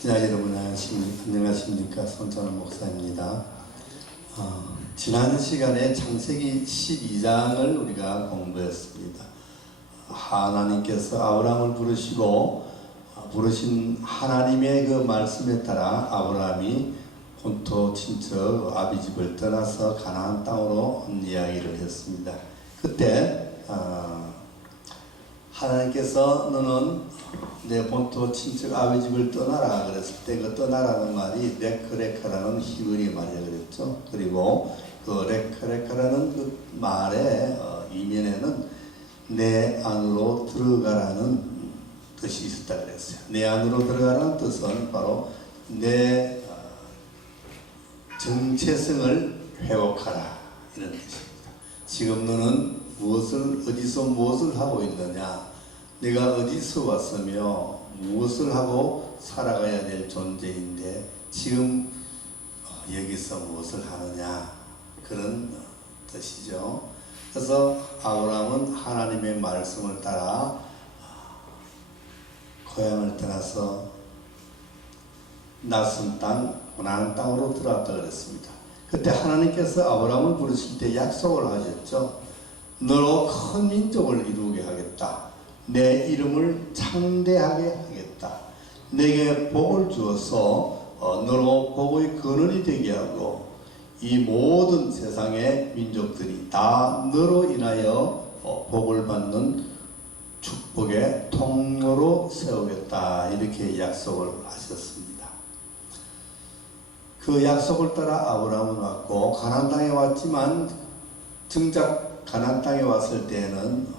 시청자 여러분 안녕하십니까? 손찬원 목사입니다. 지난 시간에 창세기 12장을 우리가 공부했습니다. 하나님께서 아브라함을 부르신 하나님의 그 말씀에 따라 아브라함이 본토 친척 아비집을 떠나서 가나안 땅으로 온 이야기를 했습니다. 그때 하나님께서 너는 내 본토 친척 아비집을 떠나라 그랬을 때 그 떠나라는 말이 레크레카라는 히브리 말이라 그랬죠. 그리고 그 레크레카라는 그 말의 이면에는 내 안으로 들어가라는 뜻이 있었다 그랬어요. 내 안으로 들어가라는 뜻은 바로 내 정체성을 회복하라 이런 뜻입니다. 지금 너는 어디서 무엇을 하고 있느냐, 내가 어디서 왔으며 무엇을 하고 살아가야 될 존재인데 지금 여기서 무엇을 하느냐, 그런 뜻이죠. 그래서 아브라함은 하나님의 말씀을 따라 고향을 떠나서 낯선 땅, 고난 땅으로 들어왔다 그랬습니다. 그때 하나님께서 아브라함을 부르실 때 약속을 하셨죠. 너로 큰 민족을 이루게 하겠다. 내 이름을 창대하게 하겠다. 내게 복을 주어서 너로 복의 근원이 되게 하고 이 모든 세상의 민족들이 다 너로 인하여 복을 받는 축복의 통로로 세우겠다. 이렇게 약속을 하셨습니다. 그 약속을 따라 아브라함은 왔고 가나안 땅에 왔지만 정작 가나안 땅에 왔을 때에는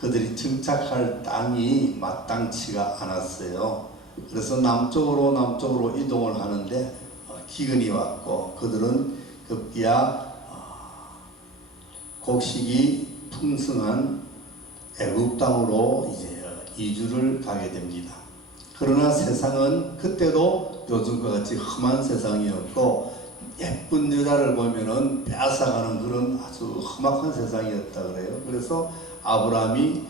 그들이 정착할 땅이 마땅치가 않았어요. 그래서 남쪽으로 이동을 하는데 기근이 왔고 그들은 급기야 곡식이 풍성한 애굽 땅으로 이제 이주를 가게 됩니다. 그러나 세상은 그때도 요즘과 같이 험한 세상이었고 예쁜 여자를 보면은 빼앗아가는 그런 아주 험악한 세상이었다 그래요. 그래서 아브라함이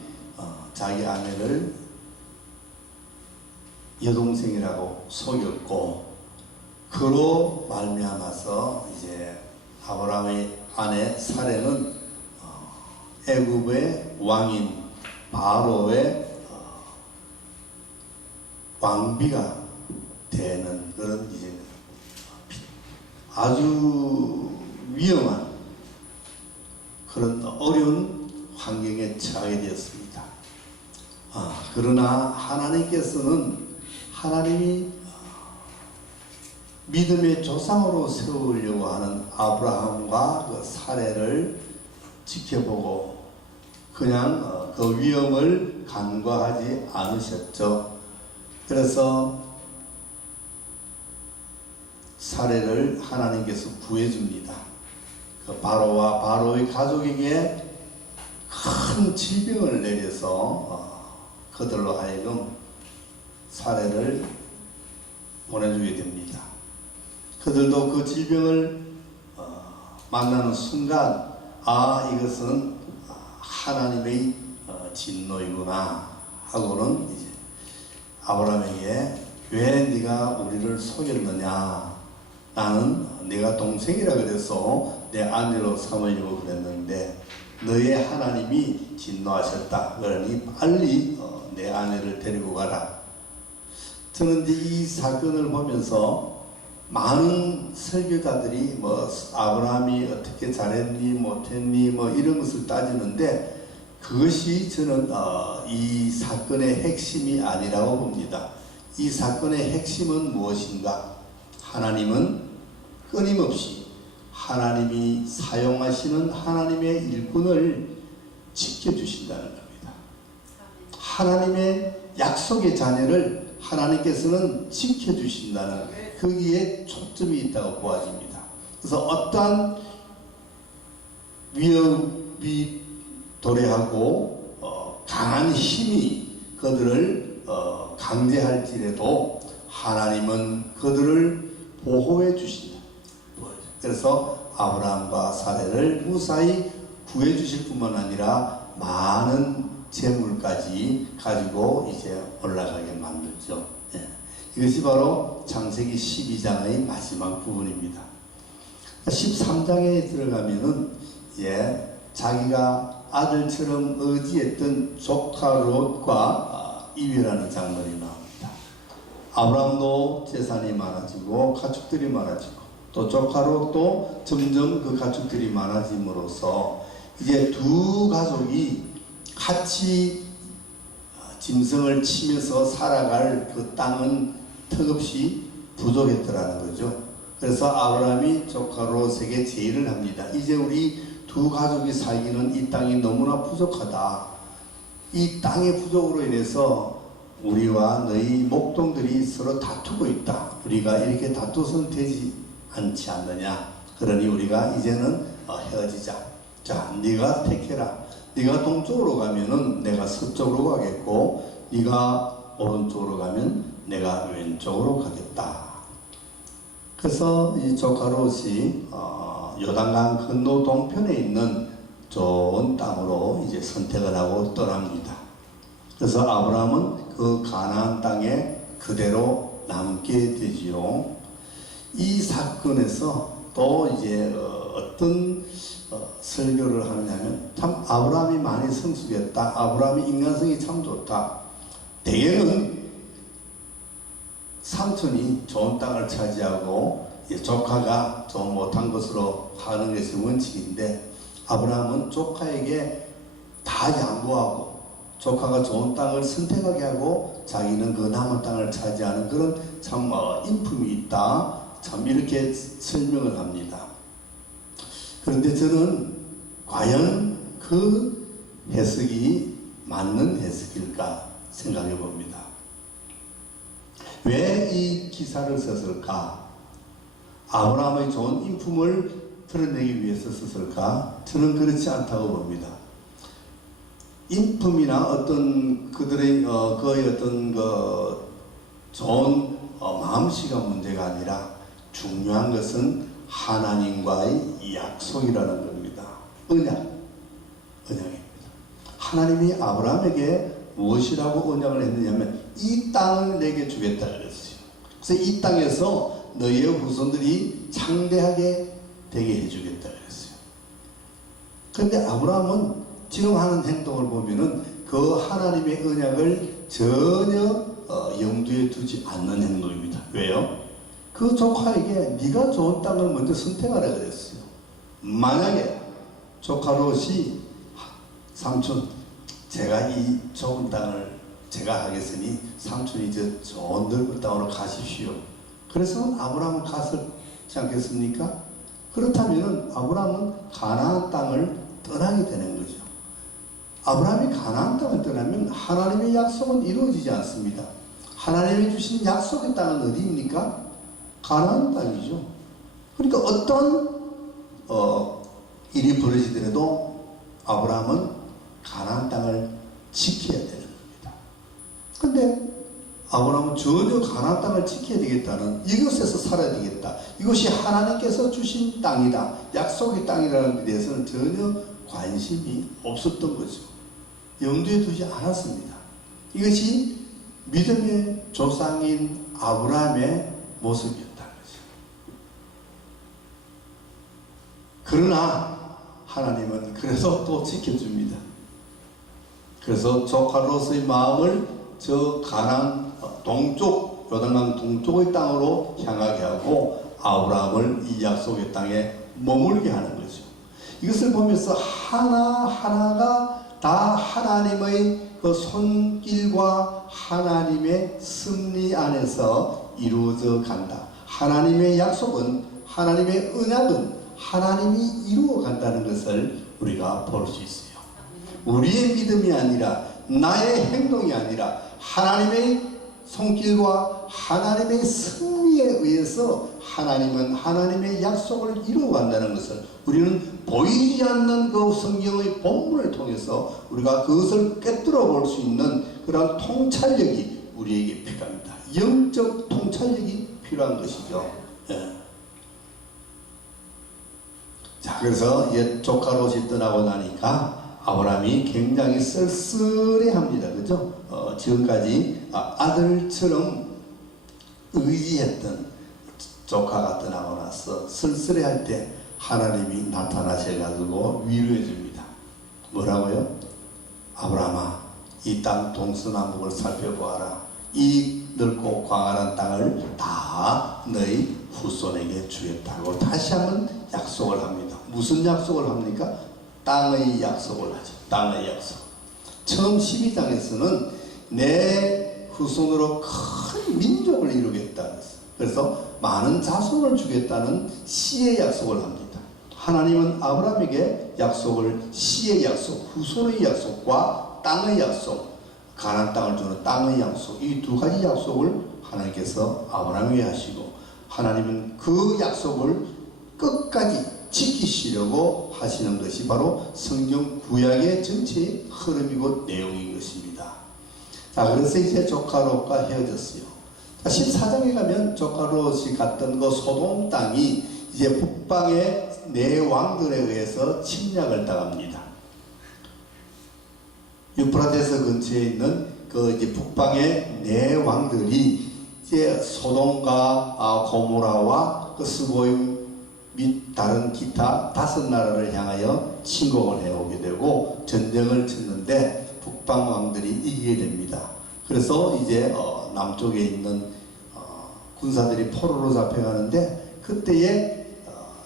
자기 아내를 여동생이라고 속였고 그로 말미암아서 이제 아브라함의 아내 사레는 애굽의 왕인 바로의 왕비가 되는 그런 이제 아주 위험한 그런 어려운 환경에 처하게 되었습니다. 그러나 하나님이 믿음의 조상으로 세우려고 하는 아브라함과 그 사례를 지켜보고 그냥 그 위험을 간과하지 않으셨죠. 그래서 사례를 하나님께서 구해줍니다. 그 바로와 바로의 가족에게 큰 질병을 내려서 그들로 하여금 사례를 보내주게 됩니다. 그들도 그 질병을 만나는 순간 이것은 하나님의 진노이구나 하고는 이제 아브라함에게 왜 네가 우리를 속였느냐, 나는 네가 동생이라 그래서 내 아내로 삼으려고 그랬는데 너의 하나님이 진노하셨다. 그러니 빨리 내 아내를 데리고 가라. 저는 이제 이 사건을 보면서 많은 설교자들이 아브라함이 어떻게 잘했니 못했니 이런 것을 따지는데 그것이 저는 이 사건의 핵심이 아니라고 봅니다. 이 사건의 핵심은 무엇인가? 하나님은 끊임없이 하나님이 사용하시는 하나님의 일꾼을 지켜주신다는 겁니다. 하나님의 약속의 자녀를 하나님께서는 지켜주신다는 거기에 초점이 있다고 보아집니다. 그래서 어떠한 위협이 도래하고 강한 힘이 그들을 강제할지라도 하나님은 그들을 보호해 주신다. 그래서 아브라함과 사레를 무사히 구해 주실 뿐만 아니라 많은 재물까지 가지고 이제 올라가게 만들죠. 이것이 바로 창세기 12장의 마지막 부분입니다. 13장에 들어가면은 자기가 아들처럼 의지했던 조카 롯과 이별하는 장면이 나옵니다. 아브라함도 재산이 많아지고 가축들이 많아지고 또 조카 롯도 점점 그 가축들이 많아짐으로써 이제 두 가족이 같이 짐승을 치면서 살아갈 그 땅은 턱없이 부족했더라는 거죠. 그래서 아브라함이 조카 롯에게 제의를 합니다. 이제 우리 두 가족이 살기는 이 땅이 너무나 부족하다. 이 땅의 부족으로 인해서 우리와 너희 목동들이 서로 다투고 있다. 우리가 이렇게 다투서는 되지 않지 않느냐. 그러니 우리가 이제는 헤어지자. 자, 네가 택해라. 네가 동쪽으로 가면은 내가 서쪽으로 가겠고, 네가 오른쪽으로 가면 내가 왼쪽으로 가겠다. 그래서 이 조카 롯이 요단강 건너 동편에 있는 좋은 땅으로 이제 선택을 하고 떠납니다. 그래서 아브라함은 그 가나안 땅에 그대로 남게 되지요. 이 사건에서 또 이제 어떤 설교를 하느냐면, 참 아브라함이 많이 성숙했다. 아브라함이 인간성이 참 좋다. 대개는 삼촌이 좋은 땅을 차지하고 조카가 좀 못한 것으로 하는 것이 원칙인데, 아브라함은 조카에게 다 양보하고 조카가 좋은 땅을 선택하게 하고 자기는 그 남은 땅을 차지하는 그런 참 인품이 있다. 참 이렇게 설명을 합니다. 그런데 저는 과연 그 해석이 맞는 해석일까 생각해 봅니다. 왜 이 기사를 썼을까? 아브라함의 좋은 인품을 드러내기 위해서 썼을까? 저는 그렇지 않다고 봅니다. 인품이나 어떤 그들의 그의 어떤 그 좋은 마음씨가 문제가 아니라 중요한 것은 하나님과의 약속이라는 겁니다. 언약입니다. 하나님이 아브라함에게 무엇이라고 언약을 했느냐면 이 땅을 내게 주겠다 그랬어요. 그래서 이 땅에서 너희의 후손들이 창대하게 되게 해주겠다 그랬어요. 그런데 아브라함은 지금 하는 행동을 보면은 그 하나님의 언약을 전혀 염두에 두지 않는 행동입니다. 왜요? 그 조카에게 네가 좋은 땅을 먼저 선택하라 그랬어요. 만약에 조카 롯이 삼촌, 제가 이 좋은 땅을 제가 하겠으니 삼촌이 저 좋은 넓은 땅으로 가십시오. 그래서 아브라함은 갔지 않겠습니까? 그렇다면 아브라함은 가나안 땅을 떠나게 되는 거죠. 아브라함이 가나안 땅을 떠나면 하나님의 약속은 이루어지지 않습니다. 하나님이 주신 약속의 땅은 어디입니까? 가나안 땅이죠. 그러니까 어떤 일이 벌어지더라도 아브라함은 가나안 땅을 지켜야 되는 겁니다. 그런데 아브라함은 전혀 가나안 땅을 지켜야 되겠다는, 이곳에서 살아야 되겠다, 이것이 하나님께서 주신 땅이다, 약속의 땅이라는 데 대해서는 전혀 관심이 없었던 거죠. 염두에 두지 않았습니다. 이것이 믿음의 조상인 아브라함의 모습이었다는 거죠. 그러나 하나님은 그래서 또 지켜줍니다. 그래서 조카 롯의 마음을 저 가나안 동쪽, 요단강 동쪽의 땅으로 향하게 하고 아브라함을 이 약속의 땅에 머물게 하는 거죠. 이것을 보면서 하나하나가 다 하나님의 그 손길과 하나님의 섭리 안에서 이루어져 간다. 하나님의 약속은, 하나님의 언약은 하나님이 이루어 간다는 것을 우리가 볼 수 있어요. 우리의 믿음이 아니라, 나의 행동이 아니라 하나님의 손길과 하나님의 섭리에 의해서 하나님은 하나님의 약속을 이루어 간다는 것을 우리는 보이지 않는 그 성경의 본문을 통해서 우리가 그것을 꿰뚫어 볼 수 있는 그런 통찰력이 우리에게 필요합니다. 영적 통찰력이 필요한 것이죠. 자, 그래서 옛 조카 롯이 떠나고 나니까 아브라함이 굉장히 쓸쓸해합니다. 그죠? 지금까지 아들처럼 의지했던 조카가 떠나고 나서 쓸쓸해할 때 하나님이 나타나셔가지고 위로해 줍니다. 뭐라고요? 아브라함아, 이 땅 동서남북을 살펴보아라. 이 넓고 광활한 땅을 다 너희 후손에게 주겠다고 다시 한번 약속을 합니다. 무슨 약속을 합니까? 땅의 약속을 하죠. 땅의 약속. 처음 12장에서는 내 후손으로 큰 민족을 이루겠다 그랬어요. 그래서 많은 자손을 주겠다는 씨의 약속을 합니다. 하나님은 아브라함에게 약속을 씨의 약속, 후손의 약속과 땅의 약속, 가나안 땅을 주는 땅의 약속, 이 두 가지 약속을 하나님께서 아브라함에게 하시고, 하나님은 그 약속을 끝까지 지키시려고 하시는 것이 바로 성경 구약의 전체의 흐름이고 내용인 것입니다. 자, 그래서 이제 조카 롯과 헤어졌어요. 14장에 가면 조카 롯이 갔던 그 소돔 땅이 이제 북방의 네 왕들에 의해서 침략을 당합니다. 유프라테스 근처에 있는 그 이제 북방의 네 왕들이 이제 소돔과 고모라와 그 스보임 및 다른 기타 5나라를 향하여 침공을 해오게 되고 전쟁을 쳤는데 북방 왕들이 이기게 됩니다. 그래서 이제 남쪽에 있는 군사들이 포로로 잡혀가는데 그때에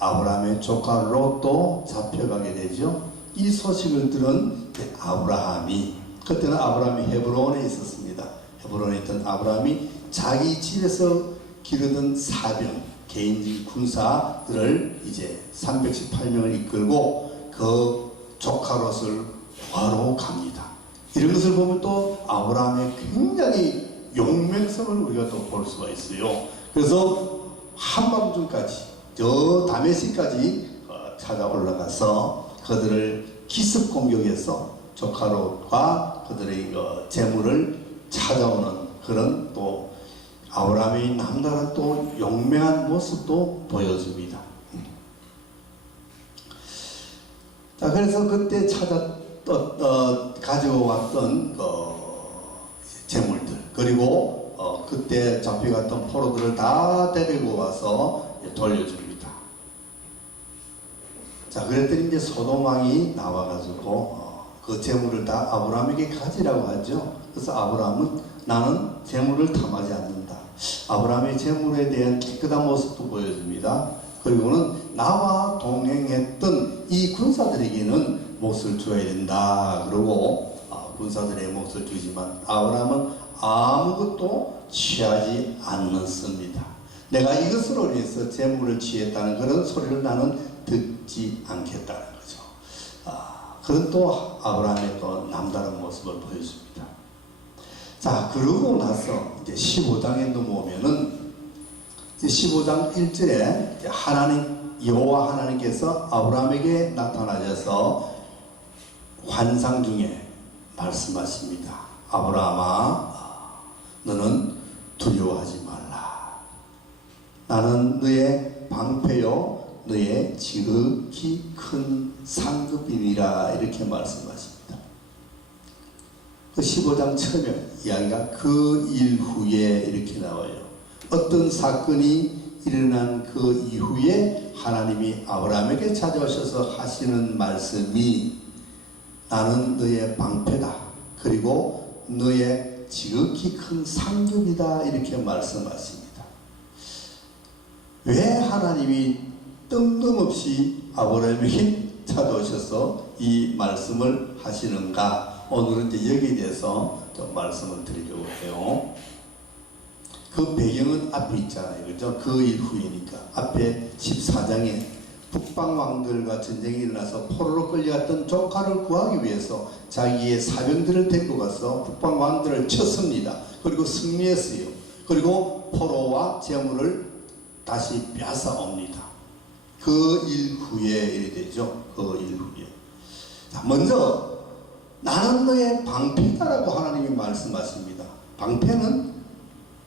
아브라함의 조카 롯도 잡혀가게 되죠. 이 소식을 들은 아브라함이, 그때는 아브라함이 헤브론에 있었습니다. 헤브론에 있던 아브라함이 자기 집에서 기르던 사병, 개인적인 군사들을 이제 318명을 이끌고 그 조카 롯을 구하러 갑니다. 이런 것을 보면 또 아브라함의 굉장히 용맹성을 우리가 또 볼 수가 있어요. 그래서 한밤중까지 저 다메섹까지 찾아 올라가서 그들을 기습 공격해서 조카 롯과 그들의 재물을 찾아오는 그런 또 아브라함의 남다른 또 용맹한 모습도 보여줍니다. 자, 그래서 그때 가지고 왔던 재물들, 그리고 그때 잡혀갔던 포로들을 다 데리고 와서 돌려줍니다. 자, 그랬더니 이제 소돔 왕이 나와가지고 그 재물을 다 아브라함에게 가지라고 하죠. 그래서 아브라함은 나는 재물을 탐하지 않는다. 아브라함의 재물에 대한 깨끗한 모습도 보여줍니다. 그리고는 나와 동행했던 이 군사들에게는 몫을 줘야 된다. 그러고 군사들의 몫을 주지만 아브라함은 아무것도 취하지 않습니다. 내가 이것으로 인해서 재물을 취했다는 그런 소리를 나는 듣지 않겠다는 거죠. 그런 또 아브라함의 또 남다른 모습을 보여줍니다. 자, 그러고 나서 이제 15장에 넘어오면은 15장 1절에 하나님, 여호와 하나님께서 아브라함에게 나타나셔서 환상 중에 말씀하십니다. 아브라함아, 너는 두려워하지 말라. 나는 너의 방패요 너의 지극히 큰 상급이니라. 이렇게 말씀하십니다. 그 15장 처음에 이야기가 그 일 후에 이렇게 나와요. 어떤 사건이 일어난 그 이후에 하나님이 아브라함에게 찾아오셔서 하시는 말씀이 나는 너의 방패다. 그리고 너의 지극히 큰 상급이다. 이렇게 말씀하십니다. 왜 하나님이 뜬금없이 아브라함에게 찾아오셔서 이 말씀을 하시는가? 오늘은 이제 여기에 대해서 좀 말씀을 드리려고 해요. 그 배경은 앞에 있잖아요. 그죠? 그 일 후이니까. 앞에 14장에 북방 왕들과 전쟁이 일어나서 포로로 끌려갔던 조카를 구하기 위해서 자기의 사병들을 데리고 가서 북방 왕들을 쳤습니다. 그리고 승리했어요. 그리고 포로와 재물을 다시 빼앗아옵니다. 그 일 후에 이래 되죠. 그 일 후에. 자, 먼저 나는 너의 방패다라고 하나님이 말씀하십니다. 방패는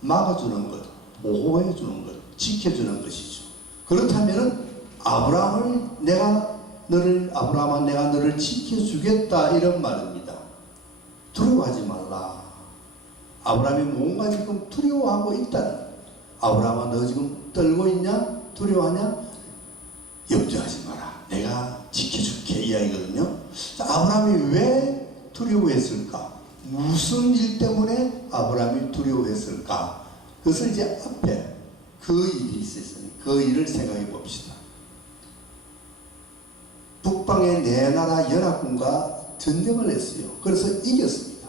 막아주는 것, 보호해주는 것, 지켜주는 것이죠. 그렇다면 아브라함아 내가 너를 지켜주겠다 이런 말입니다. 두려워하지 말라. 아브라함이 뭔가 지금 두려워하고 있다는, 아브라함아, 너 지금 떨고 있냐? 두려워하냐? 염려하지 마라. 내가 지켜줄게. 이야기거든요. 아브라함이 왜 두려워했을까? 무슨 일 때문에 아브라함이 두려워했을까? 그것을 이제 앞에 그 일이 있었으니 그 일을 생각해 봅시다. 북방의 네 나라 연합군과 전쟁을 했어요. 그래서 이겼습니다.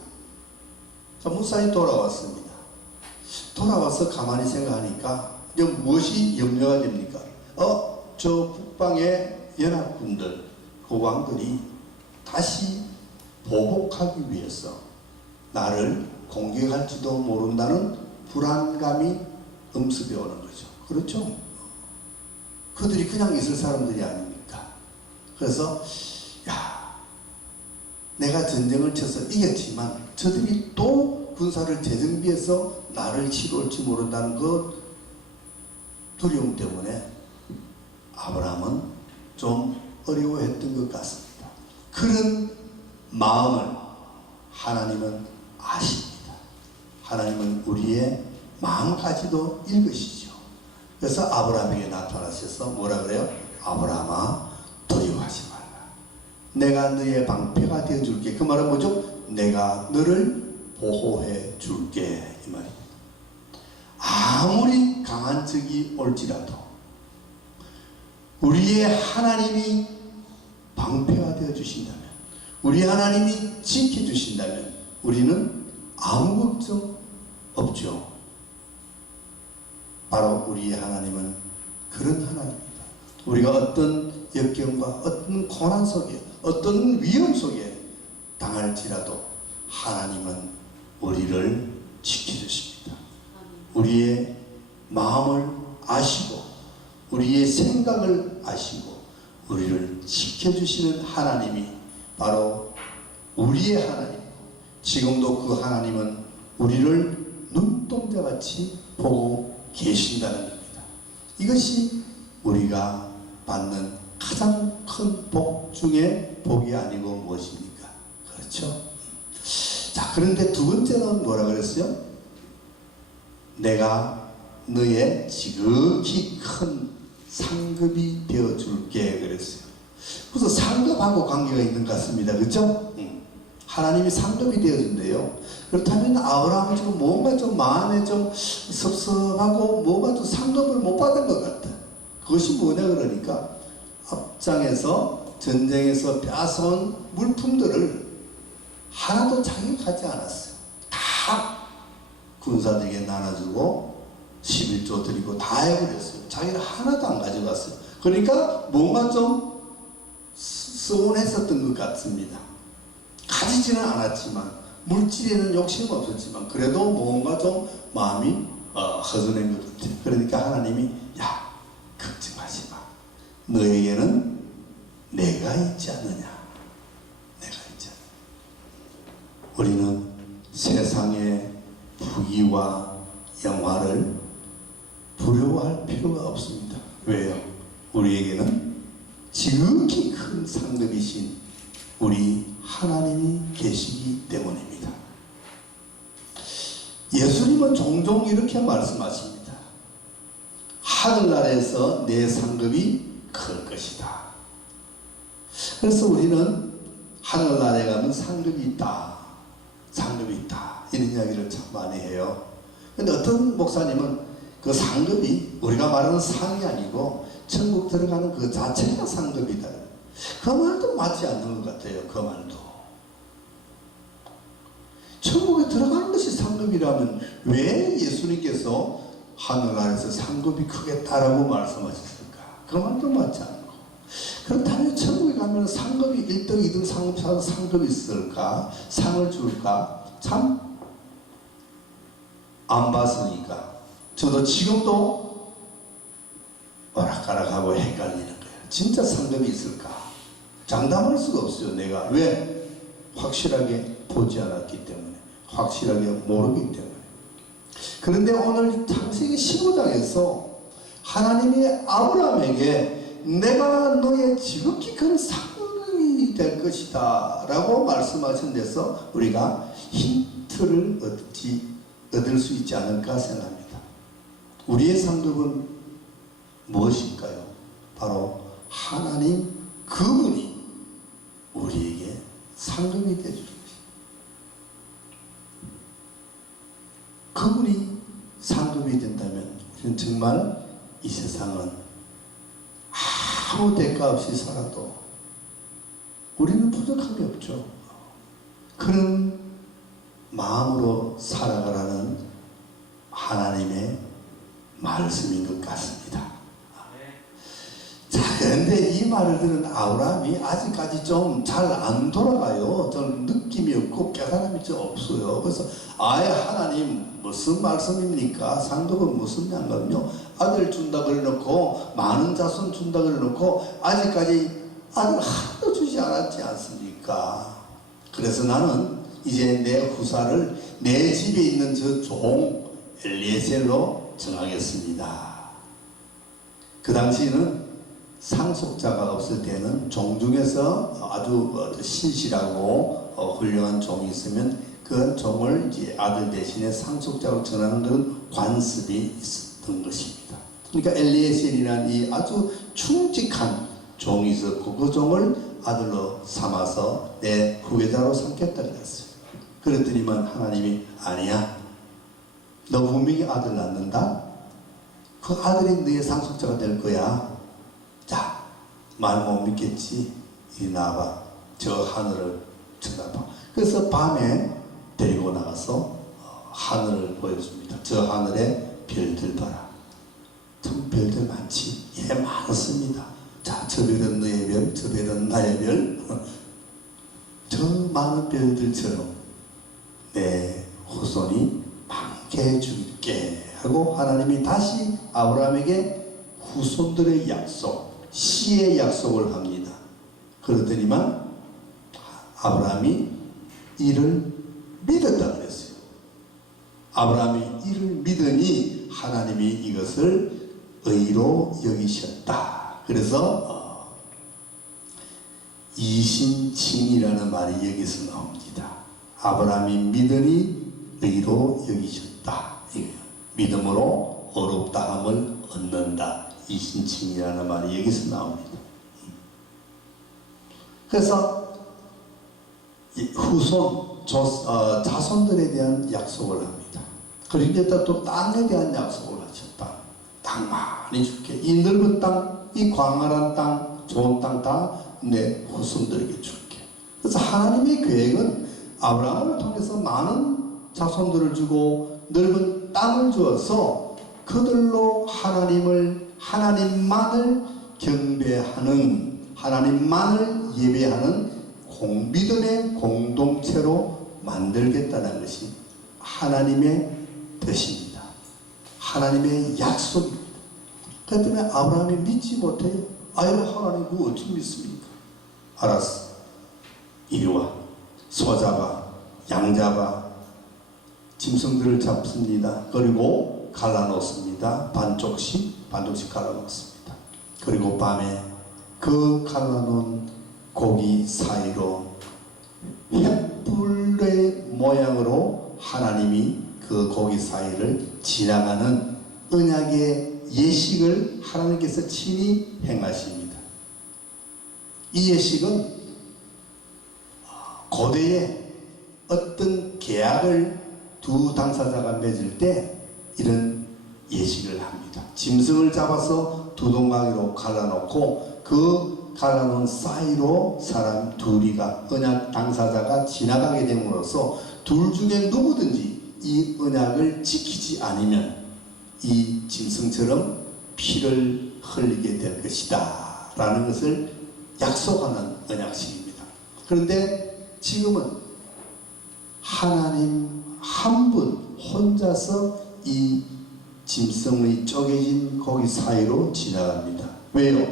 자, 무사히 돌아왔습니다. 돌아와서 가만히 생각하니까 이제 무엇이 염려가 됩니까? 저 북방의 연합군들, 그 왕들이 다시 보복하기 위해서 나를 공격할지도 모른다는 불안감이 엄습해 오는 거죠. 그렇죠? 그들이 그냥 있을 사람들이 아닙니까? 그래서 내가 전쟁을 쳐서 이겼지만 저들이 또 군사를 재정비해서 나를 치러 올지 모른다는 그 두려움 때문에 아브라함은 좀 어려워했던 것 같습니다. 그런 마음을 하나님은 아십니다. 하나님은 우리의 마음까지도 읽으시죠. 그래서 아브라함에게 나타나셔서 뭐라 그래요? 아브라함아, 두려워하지 말라. 내가 너의 방패가 되어줄게. 그 말은 뭐죠? 내가 너를 보호해 줄게. 이 말입니다. 아무리 강한 적이 올지라도 우리의 하나님이 방패가 되어주신다면, 우리 하나님이 지켜주신다면 우리는 아무 걱정 없죠. 바로 우리의 하나님은 그런 하나님입니다. 우리가 어떤 역경과 어떤 고난 속에, 어떤 위험 속에 당할지라도 하나님은 우리를 지켜주십니다. 우리의 마음을 아시고 우리의 생각을 아시고 우리를 지켜주시는 하나님이 바로 우리의 하나님, 지금도 그 하나님은 우리를 눈동자같이 보고 계신다는 겁니다. 이것이 우리가 받는 가장 큰 복 중에 복이 아니고 무엇입니까? 그렇죠? 자, 그런데 두 번째는 뭐라 그랬어요? 내가 너의 지극히 큰 상급이 되어줄게 그랬어요. 무슨 상급하고 관계가 있는 것 같습니다. 그렇죠? 하나님이 상급이 되어준대요. 그렇다면 아브라함은 지금 뭔가 좀 마음에 좀 섭섭하고 뭔가 좀 상급을 못 받은 것 같아. 그것이 뭐냐 그러니까 앞장에서 전쟁에서 빼앗아온 물품들을 하나도 자기가 가지 않았어요. 다 군사들에게 나눠주고 11조 드리고 다 해버렸어요. 자기는 하나도 안 가져갔어요. 그러니까 뭔가 좀 서운했었던 것 같습니다. 가지지는 않았지만, 물질에는 욕심은 없었지만 그래도 뭔가 좀 마음이 허전한 것 같아요. 그러니까 하나님이 걱정하지 마. 너에게는 내가 있지 않느냐. 내가 있지 않느냐. 우리는 세상의 부귀와 영화를 두려워할 필요가 없습니다. 왜요? 우리에게는 지극히 큰 상급이신 우리 하나님이 계시기 때문입니다. 예수님은 종종 이렇게 말씀하십니다. 하늘나라에서 내 상급이 클 것이다. 그래서 우리는 하늘나라에 가면 상급이 있다. 상급이 있다. 이런 이야기를 참 많이 해요. 근데 어떤 목사님은 그 상급이 우리가 말하는 상이 아니고 천국 들어가는 그 자체가 상급이다. 그 말도 맞지 않는 것 같아요. 그 말도. 천국에 들어가는 것이 상급이라면 왜 예수님께서 하늘나라에서 상급이 크겠다라고 말씀하셨을까? 그 말도 맞지 않고. 그렇다면 천국에 가면 상급이 1등, 2등, 3급, 4등 상급이 있을까? 상을 줄까? 참 안 봤으니까. 저도 지금도 오락가락하고 헷갈리는 거예요. 진짜 상급이 있을까? 장담할 수가 없어요. 내가 왜? 확실하게 보지 않았기 때문에, 확실하게 모르기 때문에. 그런데 오늘 창세기 15장에서 하나님이 아브라함에게 내가 너의 지극히 큰 상급이 될 것이다 라고 말씀하신 데서 우리가 힌트를 얻을 수 있지 않을까 생각합니다. 우리의 상급은 무엇일까요? 바로 하나님 그분이 우리에게 상급이 되어주는 것입니다. 그분이 상급이 된다면 우리는 정말 이 세상은 아무 대가 없이 살아도 우리는 부족함이 없죠. 그런 마음으로 살아가라는 하나님의 말씀인 것 같습니다. 자, 그런데 이 말을 들은 아브라함이 아직까지 좀 잘 안 돌아가요. 좀 느낌이 없고 깨달음이 좀 없어요. 그래서 아예 하나님 무슨 말씀입니까? 상급은 무슨 양감요? 아들 준다 그래놓고 많은 자손 준다 그래놓고 아직까지 아들 하나도 주지 않았지 않습니까? 그래서 나는 이제 내 후사를 내 집에 있는 저 종 엘리에셀로 정하겠습니다. 그 당시에는 상속자가 없을 때는 종 중에서 아주 신실하고 훌륭한 종이 있으면 그 종을 이제 아들 대신에 상속자로 전하는 그런 관습이 있었던 것입니다. 그러니까 엘리에셀이라는 이 아주 충직한 종이 있었고 그 종을 아들로 삼아서 내 후계자로 삼겠다 그랬어요. 그랬더니만 하나님이 아니야. 너 분명히 아들 낳는다. 그 아들이 너의 상속자가 될 거야. 자, 말 못 믿겠지? 이리 나와봐. 저 하늘을 쳐다봐. 그래서 밤에 데리고 나가서 하늘을 보여줍니다. 저 하늘에 별들 봐라. 참 별들 많지? 예, 많습니다. 자, 저 별은 너의 별, 저 별은 나의 별. 저 많은 별들처럼 내 후손이 많게 해줄게 하고 하나님이 다시 아브라함에게 후손들의 약속, 씨의 약속을 합니다. 그러더니만 아브라함이 이를 믿었다 그랬어요. 아브라함이 이를 믿으니 하나님이 이것을 의로 여기셨다. 그래서 이신칭이라는 말이 여기서 나옵니다. 아브라함이 믿으니 의로 여기셨다. 믿음으로 어렵다함을 얻는다. 이신칭이라는 말이 여기서 나옵니다. 그래서 후손, 자손들에 대한 약속을 합니다. 그리고 또 땅에 대한 약속을 하셨다. 땅 많이 줄게. 이 넓은 땅, 이 광활한 땅, 좋은 땅 다 내 후손들에게 줄게. 그래서 하나님의 계획은 아브라함을 통해서 많은 자손들을 주고 넓은 땅을 주어서 그들로 하나님만을 경배하는, 하나님만을 예배하는 믿음의 공동체로 만들겠다는 것이 하나님의 뜻입니다. 하나님의 약속입니다. 그렇기 때문에 아브라함이 믿지 못해요. 아유, 하나님 그거 어떻게 믿습니까? 알았어. 이리 와. 소 잡아, 양 잡아, 짐승들을 잡습니다. 그리고 갈라놓습니다. 반쪽씩 갈라놓습니다. 그리고 밤에 그 갈라놓은 고기 사이로 횃불의 모양으로 하나님이 그 고기 사이를 지나가는 언약의 예식을 하나님께서 친히 행하십니다. 이 예식은 고대에 어떤 계약을 두 당사자가 맺을 때 이런 예식을 합니다. 짐승을 잡아서 두 동강이로 갈라놓고 그 갈라놓은 사이로 사람 둘이가 언약 당사자가 지나가게 됨으로써 둘 중에 누구든지 이 언약을 지키지 않으면 이 짐승처럼 피를 흘리게 될 것이다 라는 것을 약속하는 언약식입니다. 그런데 지금은 하나님 한 분 혼자서 이 짐승의 쪼개진 고기 사이로 지나갑니다. 왜요?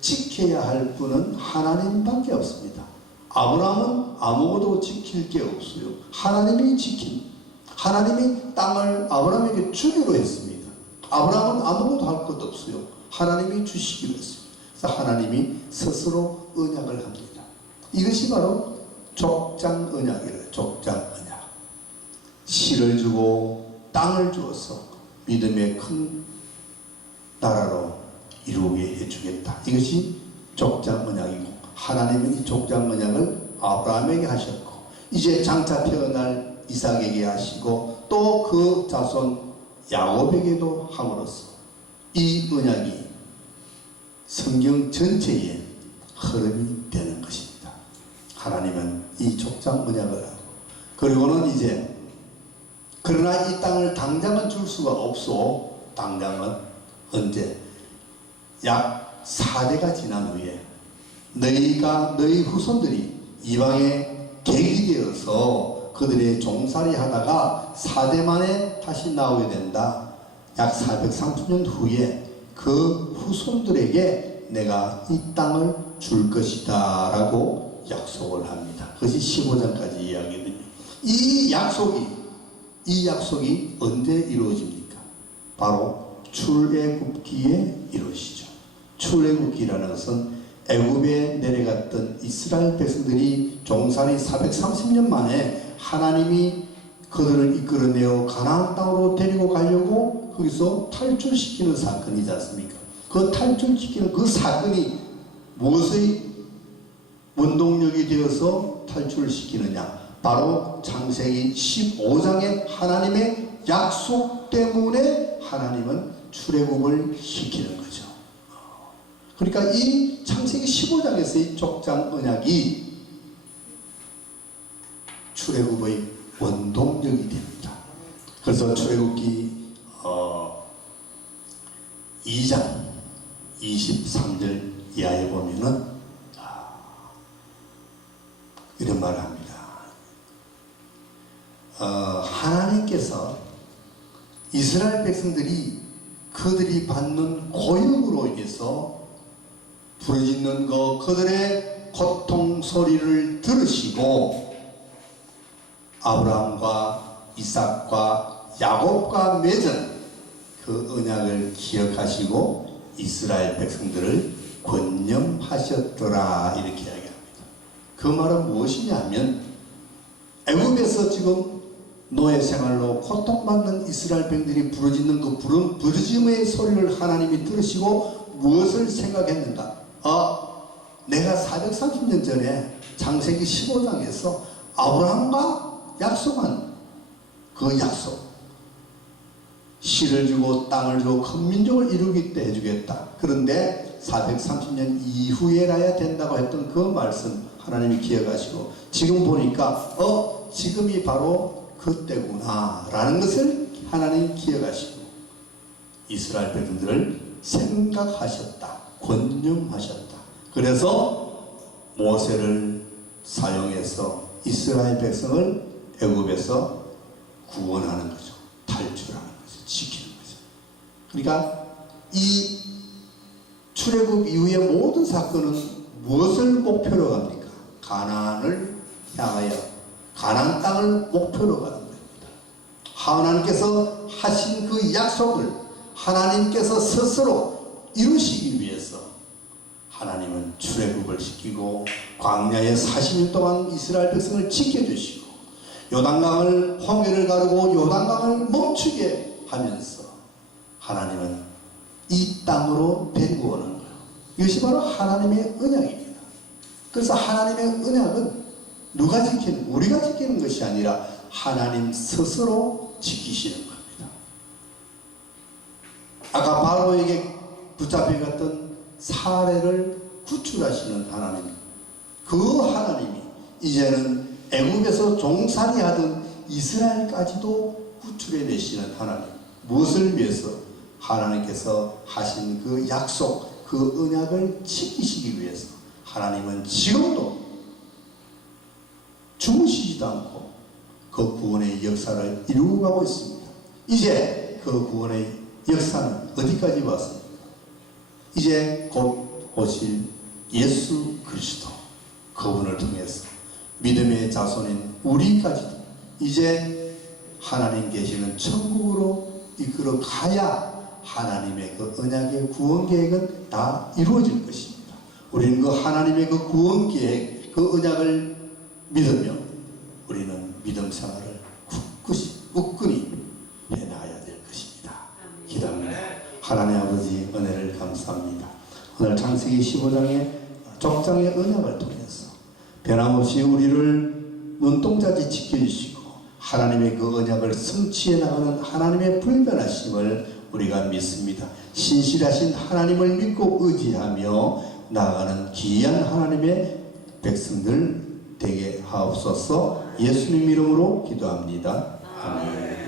지켜야 할 분은 하나님밖에 없습니다. 아브라함은 아무것도 지킬 게 없어요. 하나님이 하나님이 땅을 아브라함에게 주기로 했습니다. 아브라함은 아무것도 할 것도 없어요. 하나님이 주시기로 했습니다. 그래서 하나님이 스스로 언약을 합니다. 이것이 바로 족장 언약이래요. 족장 언약. 씨를 주고 땅을 주어서 믿음의 큰 나라로 이루게 해주겠다. 이것이 족장 언약이고, 하나님은 이 족장 언약을 아브라함에게 하셨고, 이제 장차 태어날 이삭에게 하시고, 또 그 자손 야곱에게도 함으로써 이 언약이 성경 전체에 흐름이 되는 것입니다. 하나님은 이 족장 언약을 하고, 그리고는 이제 그러나 이 땅을 당장은 줄 수가 없소. 당장은 언제? 약 4대가 지난 후에 너희 후손들이 이방에 객이 되어서 그들의 종살이 하다가 4대 만에 다시 나오게 된다. 약 430년 후에 그 후손들에게 내가 이 땅을 줄 것이다 라고 약속을 합니다. 그것이 15장까지 이야기거든요. 이 약속이 언제 이루어집니까? 바로 출애굽기에 이루어지죠. 출애굽기라는 것은 애굽에 내려갔던 이스라엘 백성들이 종살이 430년 만에 하나님이 그들을 이끌어내어 가나안 땅으로 데리고 가려고 거기서 탈출시키는 사건이지 않습니까? 그 탈출시키는 그 사건이 무엇의 원동력이 되어서 탈출시키느냐? 바로 창세기 15장의 하나님의 약속 때문에 하나님은 출애굽을 시키는 거죠. 그러니까 이 창세기 15장에서의 족장 언약이 출애굽의 원동력이 됩니다. 그래서 출애굽기 2장 23절 이하에 보면은 이런 말을 합니다. 하나님께서 이스라엘 백성들이 그들이 받는 고역으로 인해서 부르짖는 그들의 고통 소리를 들으시고 아브라함과 이삭과 야곱과 맺은 그 언약을 기억하시고 이스라엘 백성들을 권념하셨더라 이렇게 이야기합니다. 그 말은 무엇이냐면 애굽에서 지금 노예 생활로 고통받는 이스라엘 백성들이 부르짖는 그 부르짖음의 소리를 하나님이 들으시고 무엇을 생각했는가? 내가 430년 전에 창세기 15장에서 아브라함과 약속한 그 약속, 씨를 주고 땅을 주고 큰 민족을 이루기 때 해주겠다. 그런데 430년 이후에 라야 된다고 했던 그 말씀 하나님이 기억하시고 지금 보니까 지금이 바로 그때구나 라는 것을 하나님이 기억하시고 이스라엘 백성들을 생각하셨다. 권념하셨다. 그래서 모세를 사용해서 이스라엘 백성을 애굽에서 구원하는 거죠. 탈출하는 거죠. 지키는 거죠. 그러니까 이 출애굽 이후의 모든 사건은 무엇을 목표로 갑니까? 가나안을 향하여 가나안 땅을 목표로 가는 겁니다. 하나님께서 하신 그 약속을 하나님께서 스스로 이루시기 위해서 하나님은 출애굽을 시키고 광야에 40일 동안 이스라엘 백성을 지켜주시고 요단강을 홍해를 가르고 요단강을 멈추게 하면서 하나님은 이 땅으로 데리고 오는 거예요. 이것이 바로 하나님의 언약입니다. 그래서 하나님의 언약은 누가 지키는, 우리가 지키는 것이 아니라 하나님 스스로 지키시는 겁니다. 아까 바로에게 붙잡혀갔던 사례를 구출하시는 하나님, 그 하나님이 이제는 애굽에서 종살이 하던 이스라엘까지도 구출해내시는 하나님. 무엇을 위해서? 하나님께서 하신 그 약속, 그 언약을 지키시기 위해서 하나님은 지금도 주무시지도 않고 그 구원의 역사를 이루고 가고 있습니다. 이제 그 구원의 역사는 어디까지 왔습니까? 이제 곧 오실 예수 그리스도 그분을 통해서 믿음의 자손인 우리까지도 이제 하나님 계시는 천국으로 이끌어 가야 하나님의 그 언약의 구원 계획은 다 이루어질 것입니다. 우리는 그 하나님의 그 구원 계획, 그 언약을 믿으며 우리는 믿음 생활을 굳건히 해나가야 될 것입니다. 하나님 아버지 은혜를 감사합니다. 오늘 창세기 15장의 족장의 언약을 통해서 변함없이 우리를 눈동자지 지켜주시고 하나님의 그 언약을 성취해 나가는 하나님의 불변하심을 우리가 믿습니다. 신실하신 하나님을 믿고 의지하며 나아가는 귀한 하나님의 백성들 되게 하옵소서. 예수님 이름으로 기도합니다. 아멘.